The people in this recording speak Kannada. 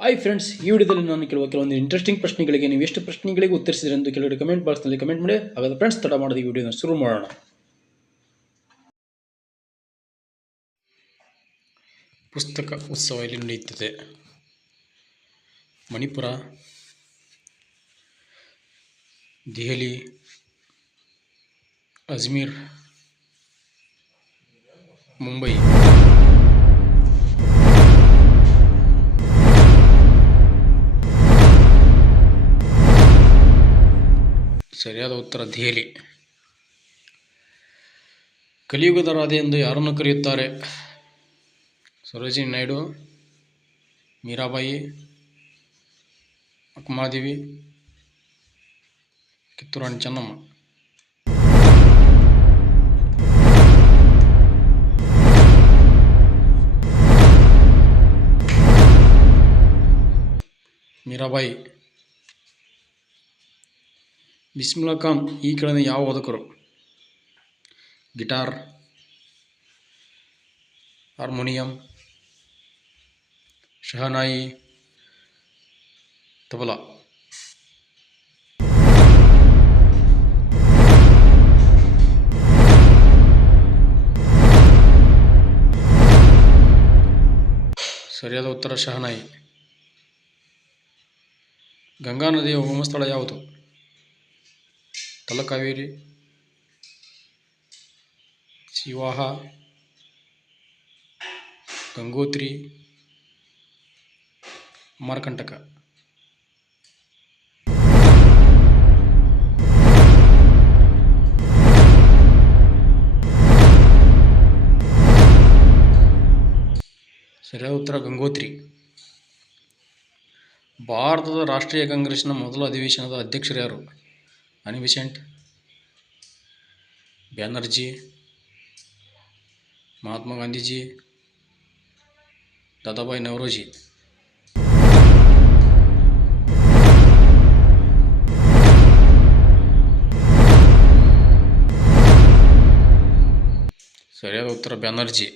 ಹಾಯ್ ಫ್ರೆಂಡ್ಸ್, ಈ ವಿಡಿಯೋದಲ್ಲಿ ನಾನು ಕೆಲವೊಂದು ಇಂಟ್ರೆಸ್ಟಿಂಗ್ ಪ್ರಶ್ನೆಗಳಿಗೆ ನೀವು ಎಷ್ಟು ಪ್ರಶ್ನೆಗಳಿಗೆ ಉತ್ತರಿಸಿದ್ರೆ ಎಂದು ಕೆಲವರು ಕಮೆಂಟ್ ಬಾಕ್ಸ್ನಲ್ಲಿ ಕಮೆಂಟ್ ಮಾಡಿ. ಹಾಗಾದ್ರೆ ಫ್ರೆಂಡ್ಸ್, ತಡ ಮಾಡದೆ ಈ ವಿಡಿಯೋನ ಶುರು ಮಾಡೋಣ. ಪುಸ್ತಕ ಉತ್ಸವ ಎಲ್ಲಿ ನಡೆಯುತ್ತದೆ? ಮಣಿಪುರ, ದೆಹಲಿ, ಅಜ್ಮೀರ್, ಮುಂಬೈ. ಸರಿಯಾದ ಉತ್ತರ ದೆಹಲಿ. ಕಲಿಯುಗದ ರಾಧೆ ಎಂದು ಯಾರನ್ನು ಕರೆಯುತ್ತಾರೆ? ಸರೋಜಿನಿ ನಾಯ್ಡು, ಮೀರಾಬಾಯಿ, ಅಕ್ಕಮಹಾದೇವಿ, ಕಿತ್ತೂರು ರಾಣಿ ಚೆನ್ನಮ್ಮ. ಮೀರಾಬಾಯಿ. ಬಿಸ್ಮಿಲ್ಲಾ ಖಾನ್ ಈ ಕೆಳಗಿನ ಯಾವ ವಾದಕರು? Guitar, harmonium, shehnai, tabla. ಸರಿಯಾದ ಉತ್ತರ ಶಹನಾಯಿ. ಗಂಗಾ ನದಿಯ ಉಗಮ ಸ್ಥಳ ಯಾವುದು? ತಲಕಾವೇರಿ, ಸಿವಾಹ, ಗಂಗೋತ್ರಿ, ಅಮರಕಂಟಕ. ಸರಿಯಾದ ಉತ್ತರ ಗಂಗೋತ್ರಿ. ಭಾರತದ ರಾಷ್ಟ್ರೀಯ ಕಾಂಗ್ರೆಸ್ನ ಮೊದಲ ಅಧಿವೇಶನದ ಅಧ್ಯಕ್ಷರು ಯಾರು? ಅನಿ ಬೆಸೆಂಟ್, ಬ್ಯಾನರ್ಜಿ, ಮಹಾತ್ಮ ಗಾಂಧೀಜಿ, ದಾದಾಬಾಯಿ ನವರೋಜಿ. ಸರಿಯಾದ ಉತ್ತರ ಬ್ಯಾನರ್ಜಿ.